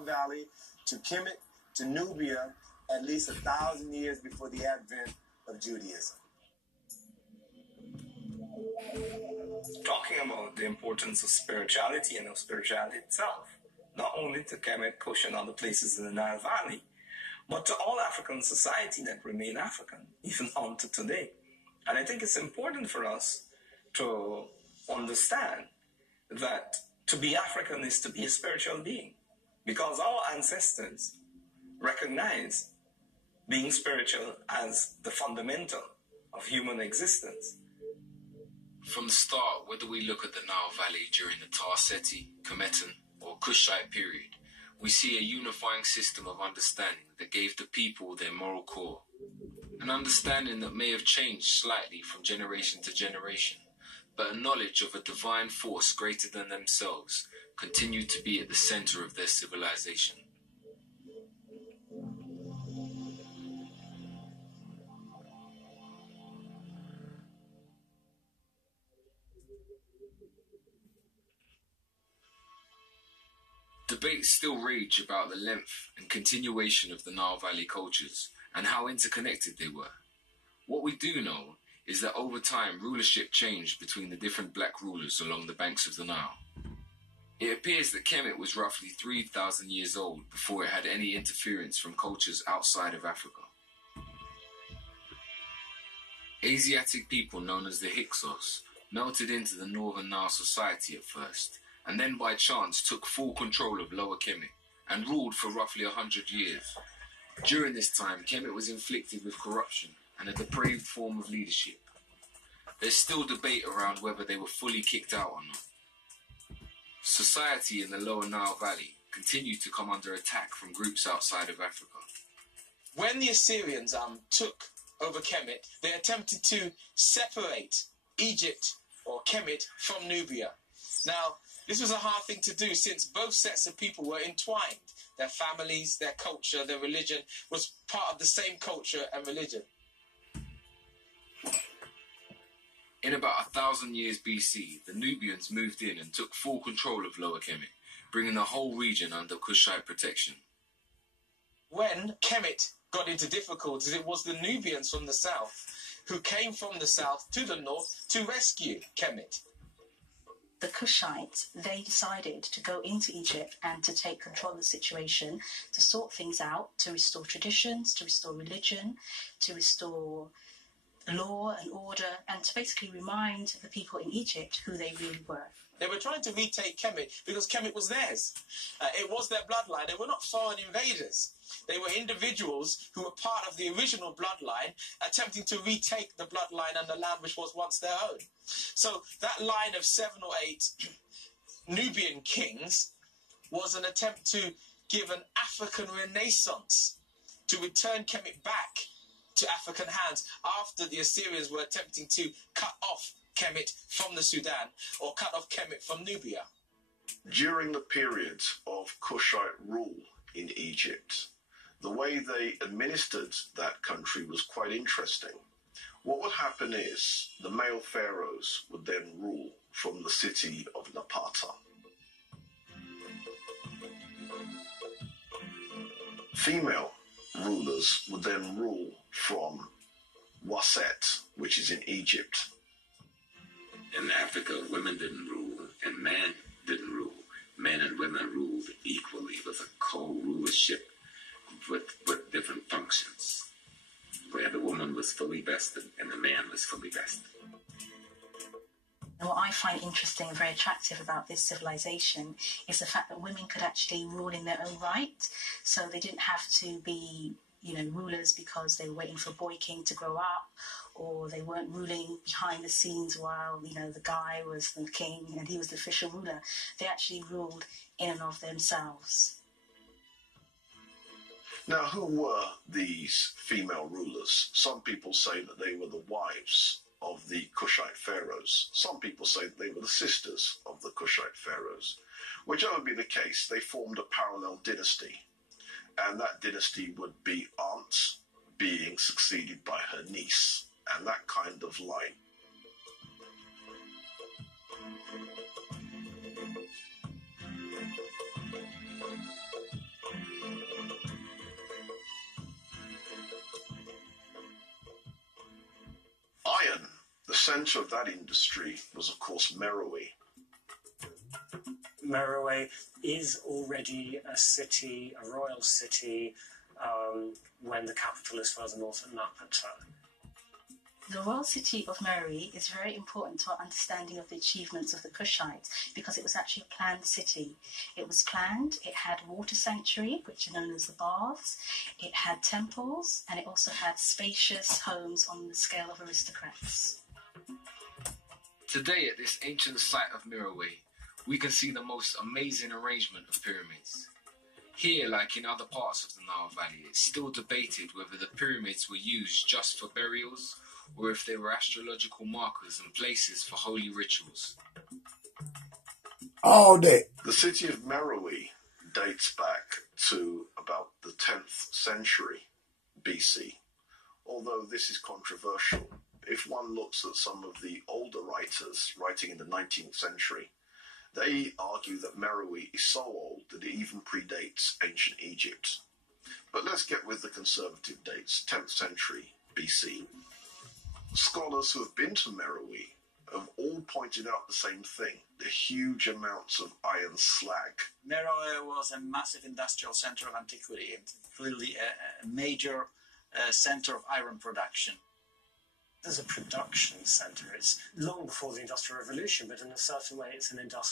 Nile Valley to Kemet to Nubia at least 1,000 years before the advent of Judaism. Talking about the importance of spirituality and of spirituality itself, not only to Kemet, Kush, and other places in the Nile Valley, but to all African society that remain African, even unto today. And I think it's important for us to understand that to be African is to be a spiritual being, because our ancestors recognize being spiritual as the fundamental of human existence. From the start, whether we look at the Nile Valley during the Tar Seti, Kemetan, or Kushite period, we see a unifying system of understanding that gave the people their moral core. An understanding that may have changed slightly from generation to generation, but a knowledge of a divine force greater than themselves continued to be at the center of their civilization. Debates still rage about the length and continuation of the Nile Valley cultures and how interconnected they were. What we do know is that over time rulership changed between the different black rulers along the banks of the Nile. It appears that Kemet was roughly 3,000 years old before it had any interference from cultures outside of Africa. Asiatic people known as the Hyksos melted into the Northern Nile society at first, and then by chance took full control of Lower Kemet and ruled for roughly 100 years. During this time, Kemet was inflicted with corruption and a depraved form of leadership. There's still debate around whether they were fully kicked out or not. Society in the Lower Nile Valley continued to come under attack from groups outside of Africa. When the Assyrians took over Kemet, they attempted to separate Egypt or Kemet from Nubia. Now, this was a hard thing to do since both sets of people were entwined. Their families, their culture, their religion was part of the same culture and religion. In about 1,000 years BC, the Nubians moved in and took full control of Lower Kemet, bringing the whole region under Kushite protection. When Kemet got into difficulties, it was the Nubians from the south who came from the south to the north to rescue Kemet. The Kushites, they decided to go into Egypt and to take control of the situation, to sort things out, to restore traditions, to restore religion, to restore law and order, and to basically remind the people in Egypt who they really were. They were trying to retake Kemet because Kemet was theirs. It was their bloodline. They were not foreign invaders. They were individuals who were part of the original bloodline, attempting to retake the bloodline and the land which was once their own. So that line of 7 or 8 Nubian kings was an attempt to give an African renaissance, to return Kemet back to African hands after the Assyrians were attempting to cut off Kemet from the Sudan or cut off Kemet from Nubia. During the period of Kushite rule in Egypt, the way they administered that country was quite interesting. What would happen is the male pharaohs would then rule from the city of Napata. Female rulers would then rule from Waset, which is in Egypt. In Africa, women didn't rule and men didn't rule. Men and women ruled equally with a co-rulership with different functions, where the woman was fully vested and the man was fully vested. And what I find interesting and very attractive about this civilization is the fact that women could actually rule in their own right. So they didn't have to be, rulers because they were waiting for Boy King to grow up, or they weren't ruling behind the scenes while, the guy was the king and he was the official ruler. They actually ruled in and of themselves. Now, who were these female rulers? Some people say that they were the wives of the Kushite pharaohs. Some people say that they were the sisters of the Kushite pharaohs. Whichever be the case, they formed a parallel dynasty. And that dynasty would be aunt being succeeded by her niece, and that kind of line. centre of that industry was, of course, Meroe. Meroe is already a city, a royal city, when the capital is further north at Napata. The royal city of Meroe is very important to our understanding of the achievements of the Kushites because it was actually a planned city. It was planned, it had water sanctuary, which are known as the baths, it had temples, and it also had spacious homes on the scale of aristocrats. Today, at this ancient site of Meroe, we can see the most amazing arrangement of pyramids. Here, like in other parts of the Nile Valley, it's still debated whether the pyramids were used just for burials or if they were astrological markers and places for holy rituals. All day. The city of Meroe dates back to about the 10th century BC, although this is controversial. If one looks at some of the older writers writing in the 19th century, they argue that Meroe is so old that it even predates ancient Egypt. But let's get with the conservative dates, 10th century BC. Scholars who have been to Meroe have all pointed out the same thing, the huge amounts of iron slag. Meroe was a massive industrial center of antiquity, clearly a major center of iron production. As a production center, it's long before the Industrial Revolution, but in a certain way it's an industrial